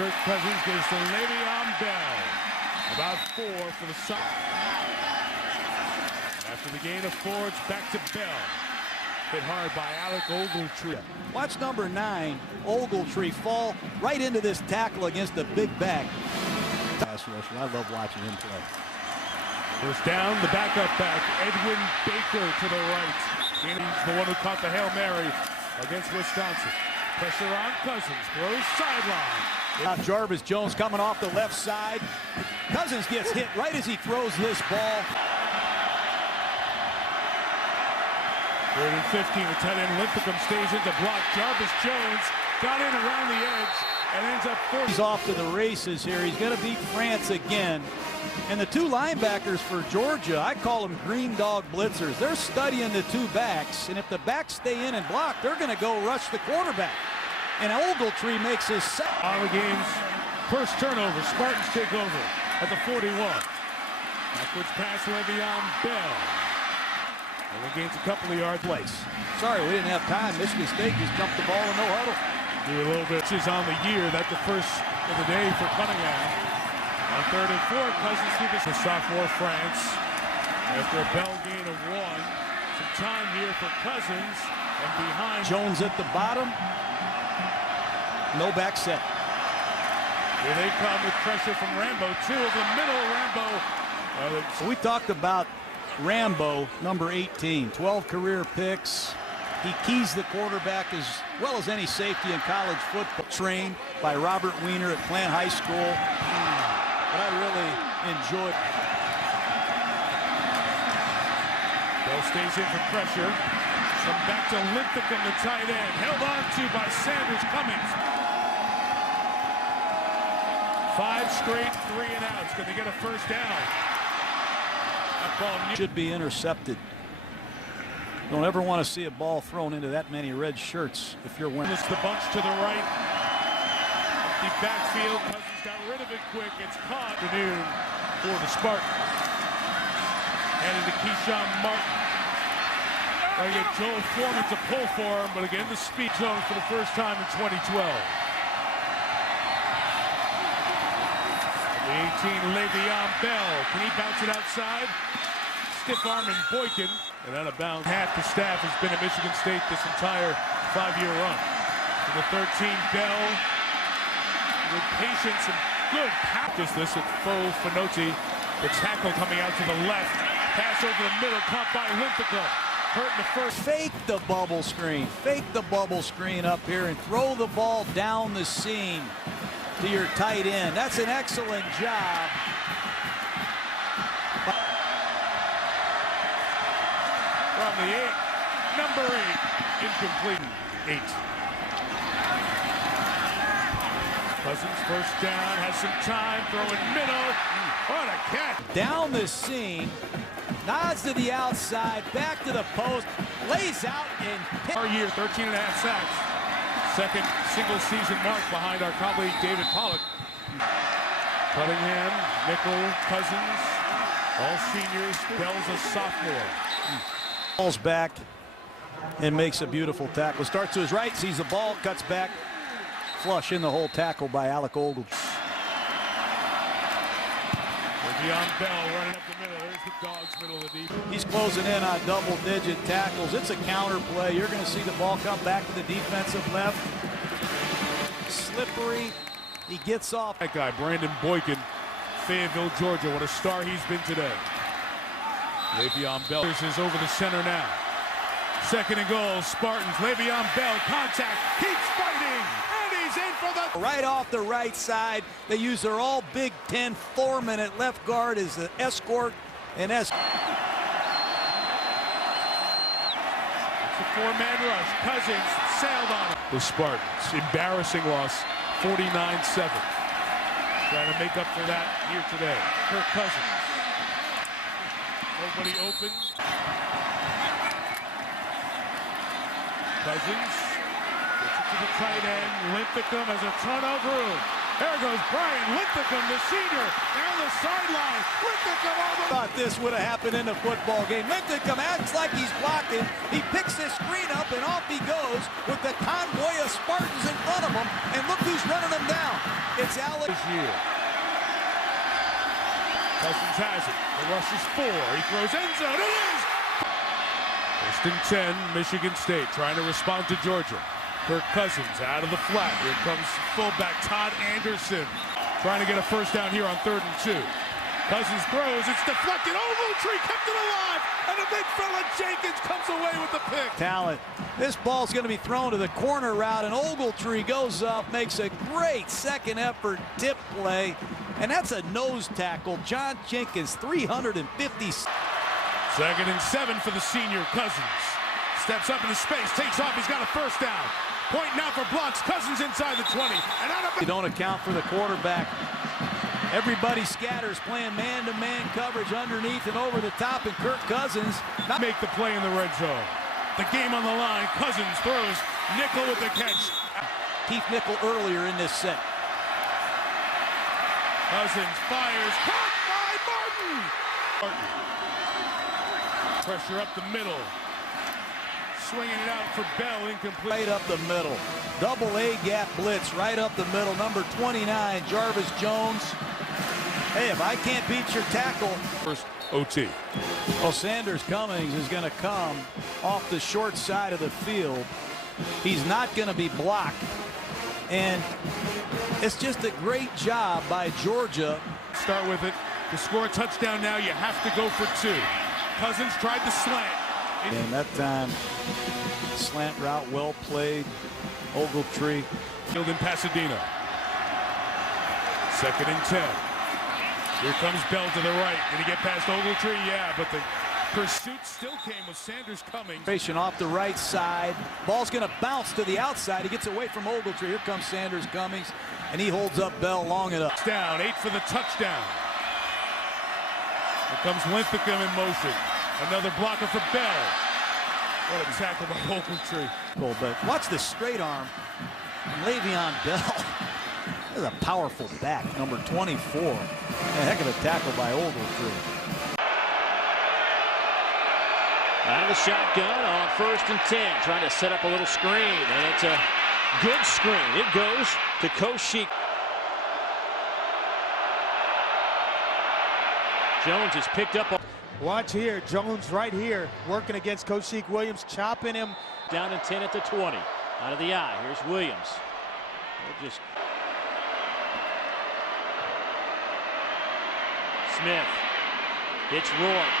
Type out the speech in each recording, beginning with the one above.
Kirk Cousins gives to Le'Veon Bell. About 4 for the Sox. After the gain of 4, it's back to Bell. Hit hard by Alec Ogletree. Watch number 9, Ogletree, fall right into this tackle against the big back. Pass rusher. I love watching him play. First down, the backup back, Edwin Baker to the right. He's the one who caught the Hail Mary against Wisconsin. Pressure on Cousins, throws sideline. Now Jarvis Jones coming off the left side. Cousins gets hit right as he throws this ball. 3rd and 15, the tight end Linthicum stays in to block. Jarvis Jones got in around the edge and ends up forcing. He's off to the races here. He's going to beat France again. And the 2 linebackers for Georgia, I call them green dog blitzers. They're studying the 2 backs, and if the backs stay in and block, they're going to go rush the quarterback. And Ogletree makes his set. On the game's first turnover, Spartans take over at the 41. Backwards pass, Le'Veon Bell. And he gains a couple of yards. Place. Sorry, we didn't have time. Michigan State just dumped the ball in no huddle. Do a little bit. This is on the year. That's the first of the day for Cunningham. On 3rd and 4, Cousins through this. The sophomore France. After a Bell gain of 1. Some time here for Cousins. And behind. Jones at the bottom. No back set. Here they come with pressure from Rambo. 2 of the middle. Rambo. We talked about Rambo, number 18, 12 career picks. He keys the quarterback as well as any safety in college football. Trained by Robert Weiner at Plant High School. But I really enjoyed. Bell stays in for pressure. Some back to Linthicum, the tight end. Held on to by Sanders Cummings. 5 straight 3 and outs. Can they get a first down? Should be intercepted. Don't ever want to see a ball thrown into that many red shirts if you're winning. It's the bunch to the right. Empty backfield. Cousins got rid of it quick. It's caught. Afternoon for the Spartans. Handed to Keyshawn Martin. Trying to get Joel Foreman to pull for him, but again, the speed zone for the first time in 2012. The 18, Le'Veon Bell. Can he bounce it outside? Stiff arm and Boykin. And out of bounds. Half the staff has been at Michigan State this entire 5-year run. To the 13, Bell. With patience and good practice this at Faux Finozzi. The tackle coming out to the left. Pass over the middle, caught by Linthicum. Hurt in the first. Fake the bubble screen. Fake the bubble screen up here and throw the ball down the seam to your tight end. That's an excellent job. From the 8, number 8, incomplete. 8. Cousins first down, has some time, throwing middle. What a catch. Down the seam, nods to the outside, back to the post, lays out and hit. Our year, 13.5 sacks. Second single season mark behind our colleague David Pollock. Cunningham, nickel, Cousins, all seniors. Bell's a sophomore. Falls back and makes a beautiful tackle. Starts to his right, sees the ball, cuts back. Flush in the hole tackle by Alec Ogletree. Le'Veon Bell running up the middle. There's the Dogs, middle of the deep. He's closing in on double-digit tackles. It's a counter play. You're going to see the ball come back to the defensive left. Slippery. He gets off. That guy, Brandon Boykin, Fayetteville, Georgia. What a star he's been today. Le'Veon Bell is over the center now. 2nd and goal, Spartans. Le'Veon Bell, contact, keeps fighting, and he's in for the... Right off the right side, they use their all Big Ten Foreman at left guard as the escort and It's a 4-man rush. Cousins sailed on it. The Spartans, embarrassing loss, 49-7. Trying to make up for that here today. Kirk Cousins. Nobody open. Cousins gets it to the tight end. Linthicum has a ton of room. There goes Brian Linthicum, the senior, down the sideline. Linthicum over. Thought this would have happened in a football game. Linthicum acts like he's blocking. He picks this screen up and off he goes with the convoy of Spartans in front of him. And look who's running him down. It's Alec this year. Cousins has it. The rush is 4. He throws end zone. It is! First and 10, Michigan State trying to respond to Georgia. Kirk Cousins out of the flat. Here comes fullback Todd Anderson trying to get a first down here on 3rd and 2. Cousins throws. It's deflected. Ogletree kept it alive. And the big fella Jenkins comes away with the pick. Talent. This ball's going to be thrown to the corner route, and Ogletree goes up, makes a great second effort tip play, and that's a nose tackle. John Jenkins, 350. 2nd and 7 for the senior. Cousins steps up into space, takes off. He's got a first down. Point now for blocks. Cousins inside the 20. And out of. You don't account for the quarterback. Everybody scatters, playing man-to-man coverage underneath and over the top, and Kirk Cousins not make the play in the red zone. The game on the line. Cousins throws. Nickel with the catch. Keith Nickel earlier in this set. Cousins fires. Caught by Martin. Pressure up the middle. Swinging it out for Bell, incomplete. Right up the middle. Double A gap blitz right up the middle. Number 29, Jarvis Jones. Hey, if I can't beat your tackle. First OT. Well, Sanders Cummings is going to come off the short side of the field. He's not going to be blocked. And it's just a great job by Georgia. Start with it. To score a touchdown now, you have to go for 2. Cousins tried the slant. And that time, slant route well played. Ogletree. Field in Pasadena. 2nd and 10. Here comes Bell to the right. Did he get past Ogletree? Yeah, but the pursuit still came with Sanders Cummings. Off the right side. Ball's going to bounce to the outside. He gets away from Ogletree. Here comes Sanders Cummings, and he holds up Bell long enough. Down, 8 for the touchdown. Here comes Linthicum in motion. Another blocker for Bell. What a tackle by Ogletree. Cool, but watch this straight arm. Le'Veon Bell. This is a powerful back, number 24. A heck of a tackle by Ogletree. Out of the shotgun on 1st and 10, trying to set up a little screen, and it's a good screen. It goes to Koshik. Jones is picked up. Watch here, Jones right here, working against Koshik Williams, chopping him. Down and 10 at the 20. Out of the eye, here's Williams. They'll just Smith. It's Rourke.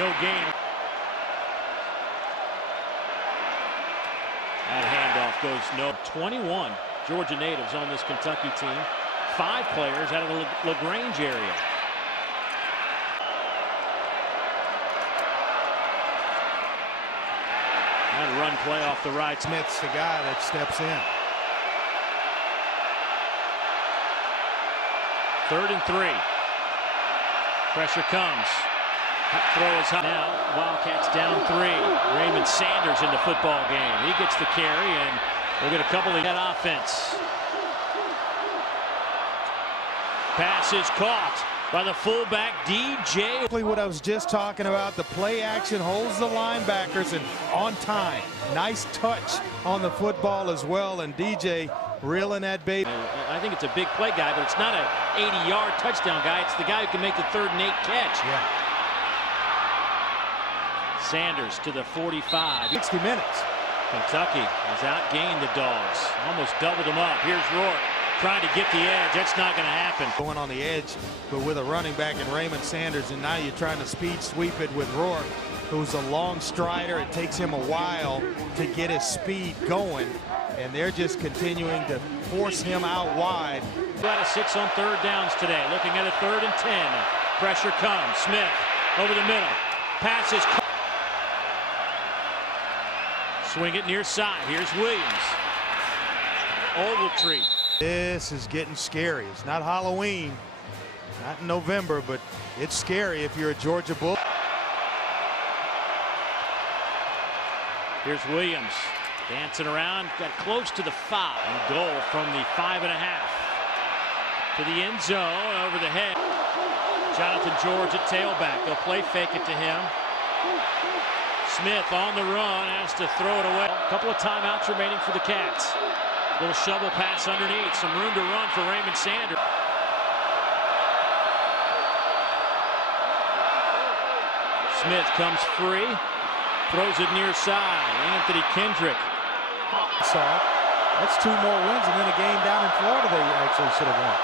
No gain. That handoff goes no. 21 Georgia natives on this Kentucky team. 5 players out of the LaGrange area. And run play off the right. Smith's the guy that steps in. 3rd and 3. Pressure comes. Throw is high. Now Wildcats down 3. Raymond Sanders in the football game. He gets the carry, and we'll get a couple of that offense. Pass is caught by the fullback DJ. What I was just talking about, the play action holds the linebackers and on time. Nice touch on the football as well, and DJ reeling that baby. I think it's a big play guy, but it's not an 80-yard touchdown guy. It's the guy who can make the 3rd and 8 catch. Yeah. Sanders to the 45. 60 minutes. Kentucky has outgained the Dogs. Almost doubled them up. Here's Rourke trying to get the edge. That's not going to happen. Going on the edge, but with a running back in Raymond Sanders, and now you're trying to speed sweep it with Rourke, who's a long strider. It takes him a while to get his speed going, and they're just continuing to force him out wide. Got a 6 on 3rd downs today. Looking at a 3rd and 10. Pressure comes. Smith over the middle. Passes. Swing it near side. Here's Williams. Ogletree. This is getting scary. It's not Halloween, not in November, but it's scary if you're a Georgia Bull. Here's Williams dancing around, got close to the 5. And goal from the 5.5 to the end zone, over the head. Jonathan George at tailback. They'll play fake it to him. Smith on the run, has to throw it away. A couple of timeouts remaining for the Cats. Little shovel pass underneath. Some room to run for Raymond Sanders. Smith comes free. Throws it near side. Anthony Kendrick. That's 2 more wins, and then a game down in Florida they actually should have won.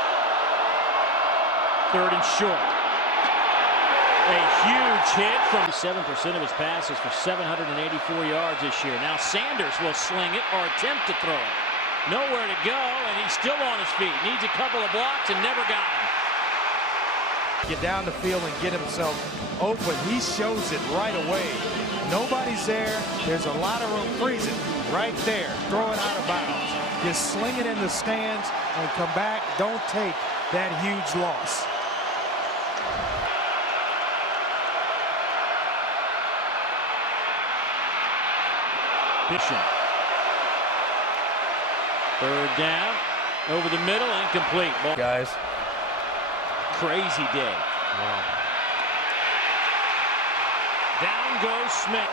3rd and short. A huge hit from 7% of his passes for 784 yards this year. Now Sanders will sling it or attempt to throw it. Nowhere to go, and he's still on his feet. Needs a couple of blocks and never got him. Get down the field and get himself open. He shows it right away. Nobody's there. There's a lot of room. Freeze it right there. Throw it out of bounds. Just sling it in the stands and come back. Don't take that huge loss. Bishop. 3rd down. Over the middle. Incomplete. Ball. Guys. Crazy day. Wow. Down goes Smith.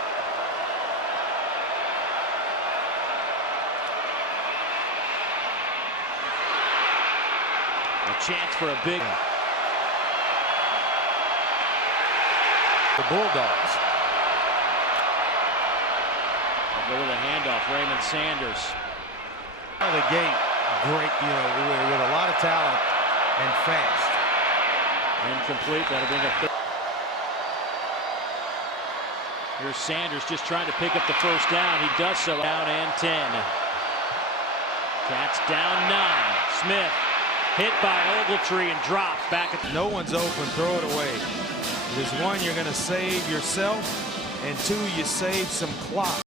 A chance for a big. The Bulldogs. Go to the handoff. Raymond Sanders. Out of the gate, great, with a lot of talent and fast. Incomplete. That'll bring up. Here's Sanders just trying to pick up the 1st down. He does so. Down and 10. Cats down 9. Smith hit by Ogletree and dropped back at. No one's open. Throw it away. There's 1, you're going to save yourself, and 2, you save some clock.